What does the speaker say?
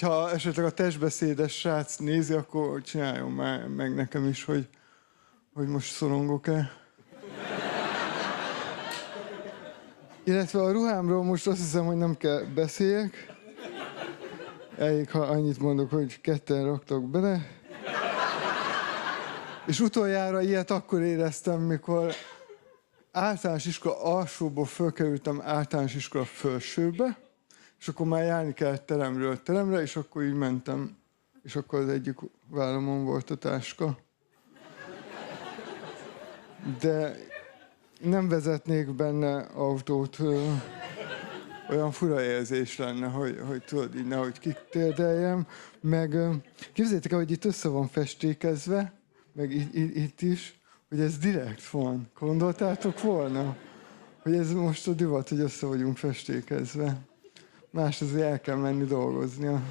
Ha esetleg a testbeszédes srác nézi, akkor csináljon már meg nekem is, hogy most szorongok-e. Illetve a ruhámról most azt hiszem, hogy nem kell beszéljek. Elég, ha annyit mondok, hogy ketten raktak bele. És utoljára ilyet akkor éreztem, mikor általános iskola alsóból fölkerültem általános iskola felsőbe, és akkor már járni kellett teremről teremre, és akkor így mentem, és akkor az egyik vállamon volt a táska. De nem vezetnék benne autót, olyan fura érzés lenne, hogy tudod, így nehogy kitérdeljem. Meg képzeljétek el, hogy itt össze van festékezve, meg itt is, hogy ez direkt van. Gondoltátok volna? Hogy ez most a divat, hogy össze vagyunk festékezve. Más azért el kell menni dolgoznia.